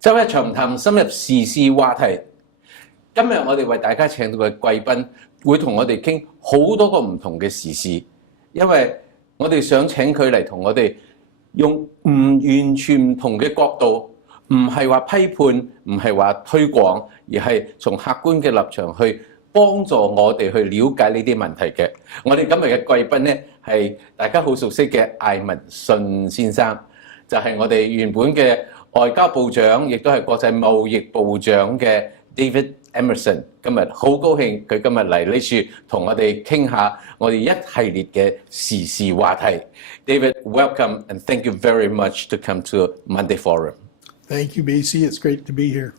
周一長談深入時事話題。今日我哋為大家請到嘅貴賓，會同我哋傾好多個唔同嘅時事，因為我哋想請佢嚟同我哋用唔完全唔同嘅角度，唔係話批判，唔係話推廣，而係從客觀嘅立場去幫助我哋去了解呢啲問題嘅。我哋今日嘅貴賓呢，係大家好熟悉嘅艾文信先生，就係我哋原本嘅外交部長，亦都係國際貿易部長嘅 David Emerson。今日好高興佢今日嚟呢處同我哋傾下我哋一系列嘅時事話題。David, welcome and thank you very much to come to Monday Forum. Thank you, BC. It's great to be here.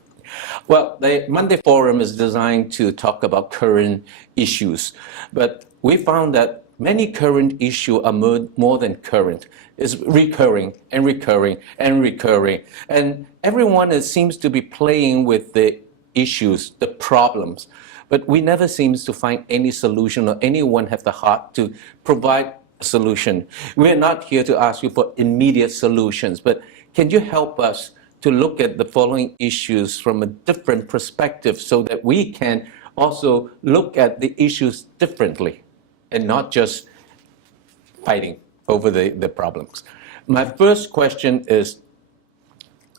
Well, the Monday Forum is designed to talk about current issues, but we found that many current issues are more than current. It's recurring and recurring and recurring. And everyone seems to be playing with the issues, the problems, but we never seem to find any solution or anyone have the heart to provide a solution. We're not here to ask you for immediate solutions, but can you help us to look at the following issues from a different perspective so that we can also look at the issues differently and not just fighting over the problems. My first question is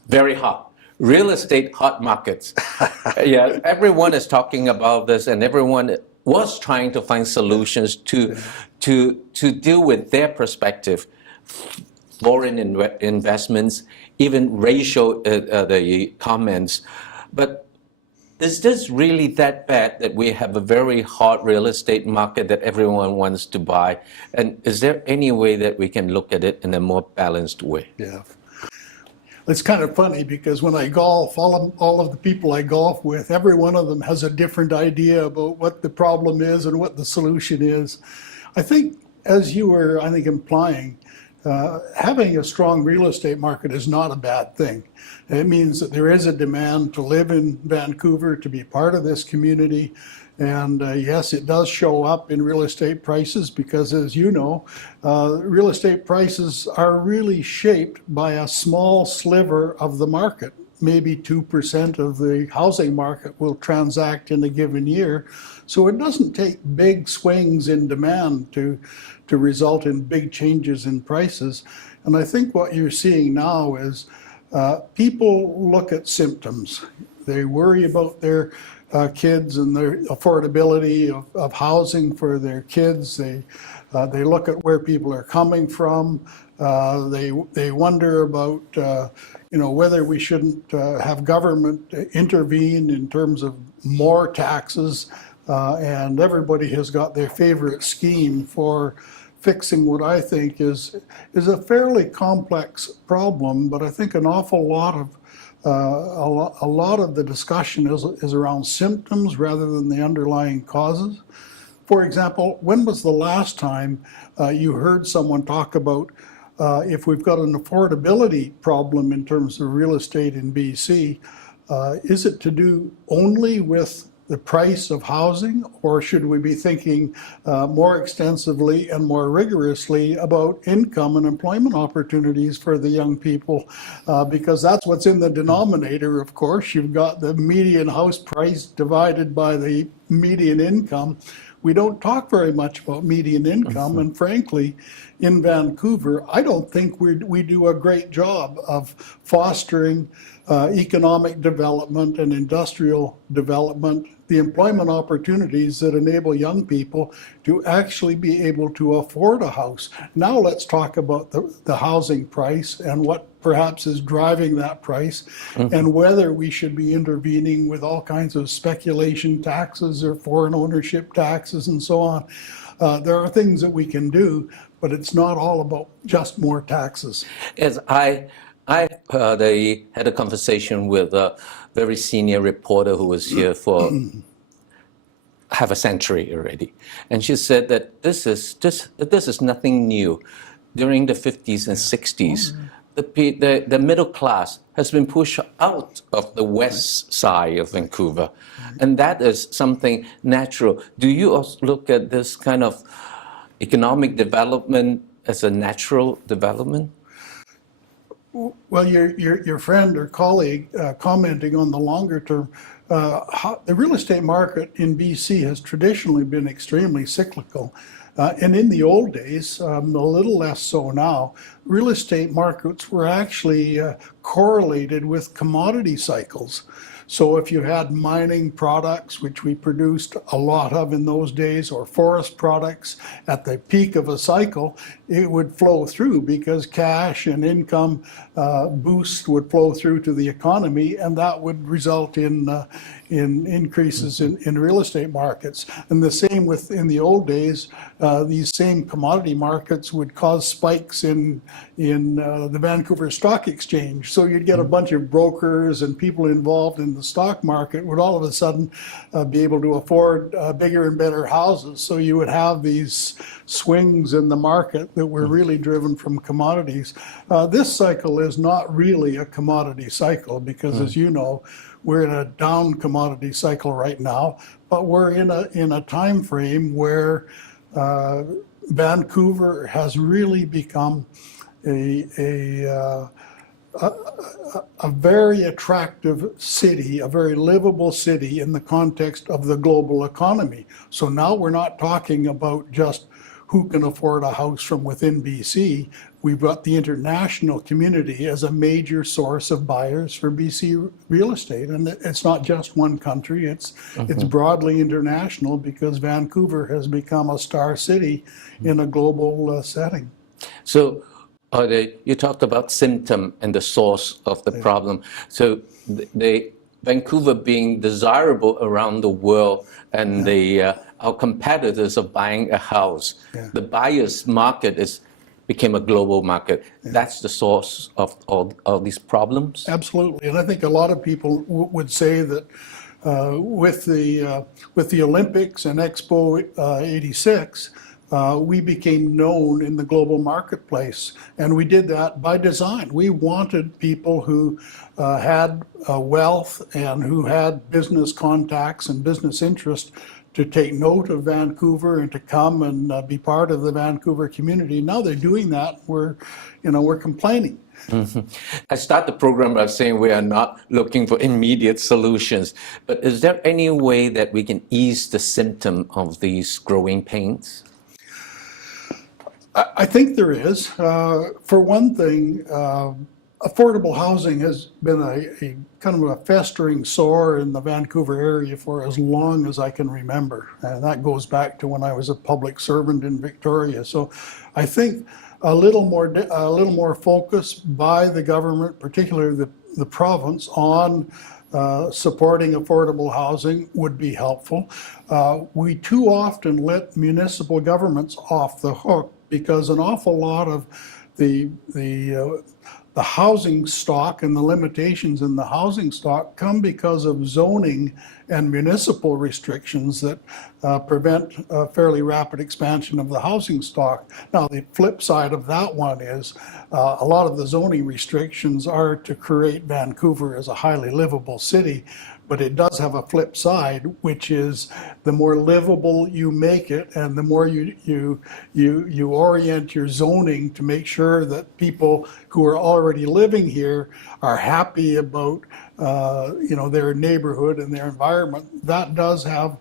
very hot. Real estate hot markets. Yeah, everyone is talking about this and everyone was trying to find solutions to deal with their perspective. Foreign investments, even racial the comments. But is this really that bad that we have a very hot real estate market that everyone wants to buy? And is there any way that we can look at it in a more balanced way? Yeah. It's kind of funny because when I golf, all of the people I golf with, every one of them has a different idea about what the problem is and what the solution is. I think, as you were, implying, having a strong real estate market is not a bad thing. It means that there is a demand to live in Vancouver, to be part of this community. And yes, it does show up in real estate prices because, as you know, real estate prices are really shaped by a small sliver of the market. Maybe 2% of the housing market will transact in a given year. So it doesn't take big swings in demand to result in big changes in prices. And I think what you're seeing now is people look at symptoms. They worry about their kids and their affordability of housing for their kids. They look at where people are coming from. They wonder about whether we shouldn't have government intervene in terms of more taxes. And everybody has got their favorite scheme for fixing what I think is a fairly complex problem, but I think an awful lot of a lot of the discussion is around symptoms rather than the underlying causes. For example, when was the last time you heard someone talk about if we've got an affordability problem in terms of real estate in BC, is it to do only with the price of housing, or should we be thinking more extensively and more rigorously about income and employment opportunities for the young people? Because that's what's in the denominator, of course. You've got the median house price divided by the median income. We don't talk very much about median income, and frankly, in Vancouver, I don't think we do a great job of fostering economic development and industrial development, the employment opportunities that enable young people to actually be able to afford a house. Now let's talk about the housing price and what perhaps is driving that price, and whether we should be intervening with all kinds of speculation taxes or foreign ownership taxes and so on. There are things that we can do, but it's not all about just more taxes. As I had a conversation with a very senior reporter who was here for half a century already, and she said that this is nothing new. During the 50s and 60s, the middle class has been pushed out of the west side of Vancouver, and that is something natural. Do you also look at this kind of economic development as a natural development? Well, your friend or colleague commenting on the longer term, the real estate market in BC has traditionally been extremely cyclical. And in the old days, a little less so now, real estate markets were actually correlated with commodity cycles. So if you had mining products, which we produced a lot of in those days, or forest products at the peak of a cycle, it would flow through because cash and income boost would flow through to the economy, and that would result in increases in real estate markets. And the same in the old days, these same commodity markets would cause spikes in the Vancouver Stock Exchange. So you'd get a bunch of brokers and people involved in the stock market would all of a sudden be able to afford bigger and better houses. So you would have these swings in the market that were really driven from commodities. This cycle is not really a commodity cycle because, as you know, we're in a down commodity cycle right now, but we're in a time frame where Vancouver has really become a very attractive city, a very livable city in the context of the global economy. So now we're not talking about just who can afford a house from within BC. We've got the international community as a major source of buyers for BC real estate. And it's not just one country, it's broadly international because Vancouver has become a star city in a global setting. So you talked about symptom and the source of the problem. So Vancouver being desirable around the world, and our competitors are buying a house. The buyer's market became a global market. That's the source of all these problems? Absolutely. And I think a lot of people would say that with the Olympics and Expo 86, we became known in the global marketplace, and we did that by design. We wanted people who had wealth and who had business contacts and business interest to take note of Vancouver and to come and be part of the Vancouver community. Now they're doing that. We're complaining. I start the program by saying we are not looking for immediate solutions, but is there any way that we can ease the symptom of these growing pains? I think there is. For one thing, affordable housing has been a kind of a festering sore in the Vancouver area for as long as I can remember. And that goes back to when I was a public servant in Victoria. So I think a little more focus by the government, particularly the province, on supporting affordable housing would be helpful. We too often let municipal governments off the hook because an awful lot of the housing stock and the limitations in the housing stock come because of zoning and municipal restrictions that prevent a fairly rapid expansion of the housing stock. Now, the flip side of that one is a lot of the zoning restrictions are to create Vancouver as a highly livable city, but it does have a flip side, which is the more livable you make it and the more you orient your zoning to make sure that people who are already living here are happy about their neighborhood and their environment. That does have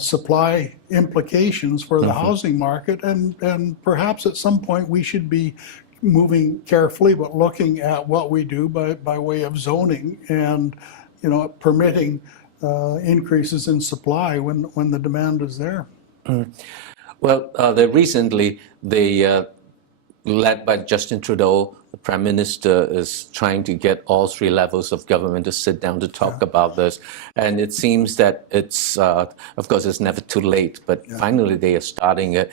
supply implications for the housing market, and perhaps at some point we should be moving carefully, but looking at what we do by way of zoning and permitting increases in supply when the demand is there. Well, recently, led by Justin Trudeau, the Prime Minister is trying to get all three levels of government to sit down to talk about this. And it seems that it's, of course, it's never too late, but finally they are starting it.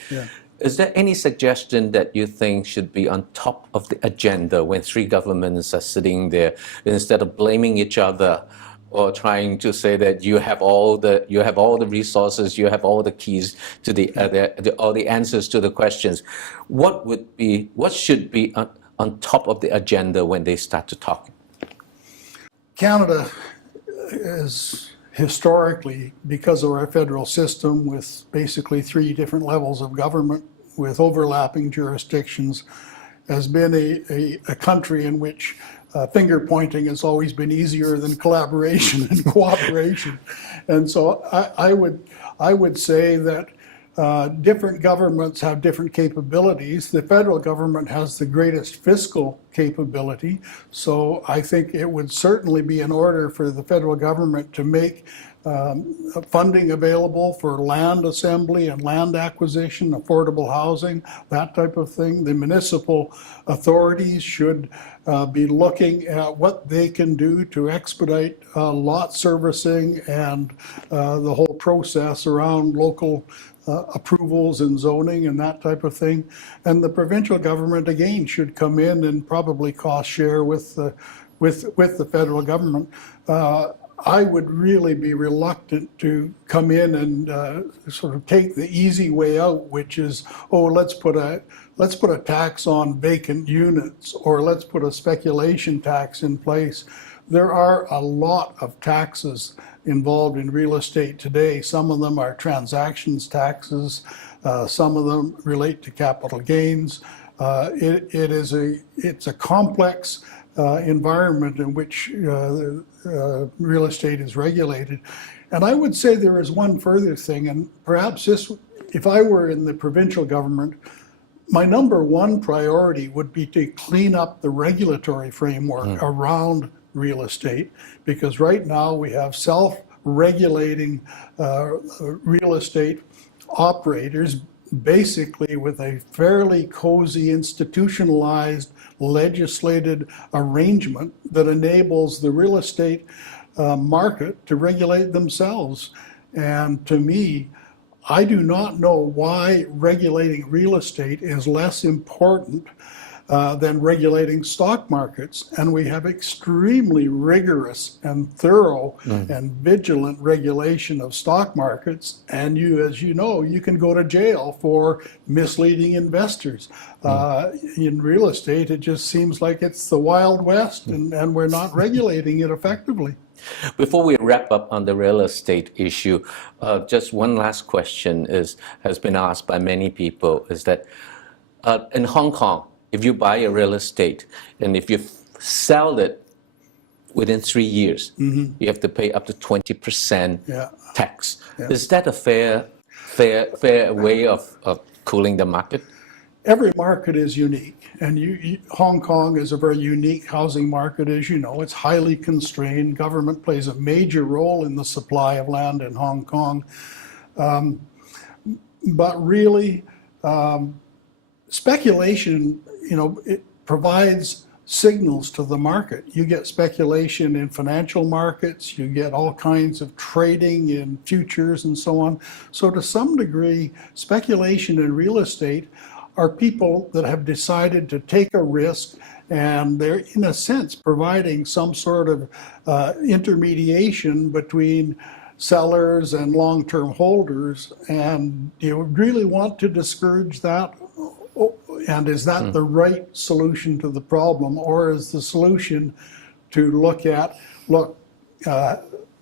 Is there any suggestion that you think should be on top of the agenda when three governments are sitting there, instead of blaming each other or trying to say that you have all the resources, you have all the keys to all the answers to the questions? What should be on top of the agenda when they start to talk? Canada is historically, because of our federal system with basically three different levels of government with overlapping jurisdictions, has been a country in which finger pointing has always been easier than collaboration and cooperation. And so I would say that different governments have different capabilities. The federal government has the greatest fiscal capability. So I think it would certainly be in order for the federal government to make funding available for land assembly and land acquisition, affordable housing, that type of thing. The municipal authorities should be looking at what they can do to expedite lot servicing and the whole process around local approvals and zoning and that type of thing. And the provincial government again should come in and probably cost share with the federal government. I would really be reluctant to come in and sort of take the easy way out, which is, oh, let's put a tax on vacant units, or let's put a speculation tax in place. There are a lot of taxes involved in real estate today. Some of them are transactions taxes. Some of them relate to capital gains. It's a complex environment in which real estate is regulated. And I would say there is one further thing, and perhaps this, if I were in the provincial government, my number one priority would be to clean up the regulatory framework around real estate, because right now we have self-regulating real estate operators, basically with a fairly cozy, institutionalized, legislated arrangement that enables the real estate market to regulate themselves. And to me, I do not know why regulating real estate is less important than regulating stock markets. And we have extremely rigorous and thorough and vigilant regulation of stock markets. And as you know, you can go to jail for misleading investors. In real estate, it just seems like it's the Wild West, and we're not regulating it effectively. Before we wrap up on the real estate issue, just one last question has been asked by many people, is that in Hong Kong, if you buy a real estate and if you sell it within 3 years, you have to pay up to 20% tax. Is that a fair way of cooling the market? Every market is unique, and Hong Kong is a very unique housing market, as you know. It's highly constrained. Government plays a major role in the supply of land in Hong Kong. But really, speculation, it provides signals to the market. You get speculation in financial markets, you get all kinds of trading in futures and so on. So to some degree, speculation in real estate are people that have decided to take a risk, and they're in a sense providing some sort of intermediation between sellers and long-term holders. And you really want to discourage that? And is that the right solution to the problem, or is the solution to look,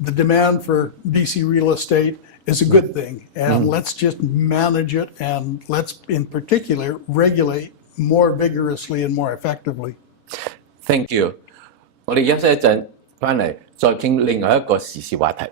the demand for BC real estate is a good thing, and let's just manage it, and let's in particular regulate more vigorously and more effectively. Thank you. 我哋休息一陣，翻嚟再傾另外一個時事話題。